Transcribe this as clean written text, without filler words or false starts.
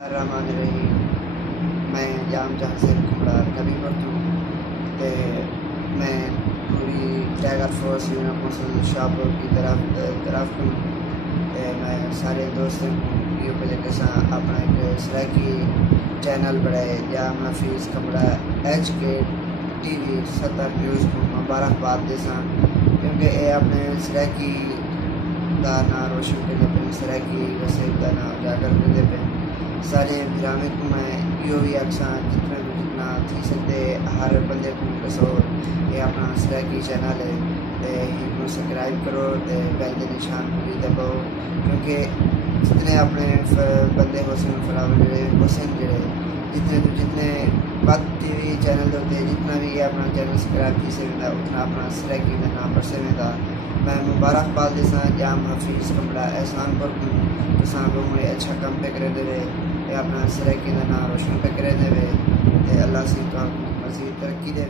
الرحمن الرحیم میں جام جہاں سے کھڑا کبھی پڑھتا ہوں تے میں پوری tiger force union council Shahpur کی طرف ہوں تے میں سارے دوستوں کو یہ پہلے کے ساتھ اپنا ایک سرائکی چینل بڑھائے جام حفیظ کمڑا ایچ کے ٹی وی 70 نیوز کو مبارکباد دے ساں کیونکہ یہ اپنے سرائکی کا نام روشن کرنے پہ سرائکی ویسے کا نام اجاگر کرنے پہ سارے برامے کو میں یہ بھی اکثر جتنا تھی سکتے ہر بندے کو کسو یہ اپنا سرائکی چینل ہے کو سبسکرائب کرو بیل کے نشان کو بھی دباؤ کیونکہ جتنے اپنے بندے حسین فلاور جڑے حسین جڑے جتنے بات ٹی وی چینل ہوتے ہیں جتنا بھی یہ اپنا چینل سبسکرائب کی سکتا اتنا اپنا سرائکی کا نام پڑھ سکتا میں مبارکباد دیساں جام حفیظ کمڑا احسان پر کساں کو مجھے اچھا کم پہ کرے دے اپنا سرائکی کا نام روشن پہ کرے دے اللہ سے مزید ترقی دے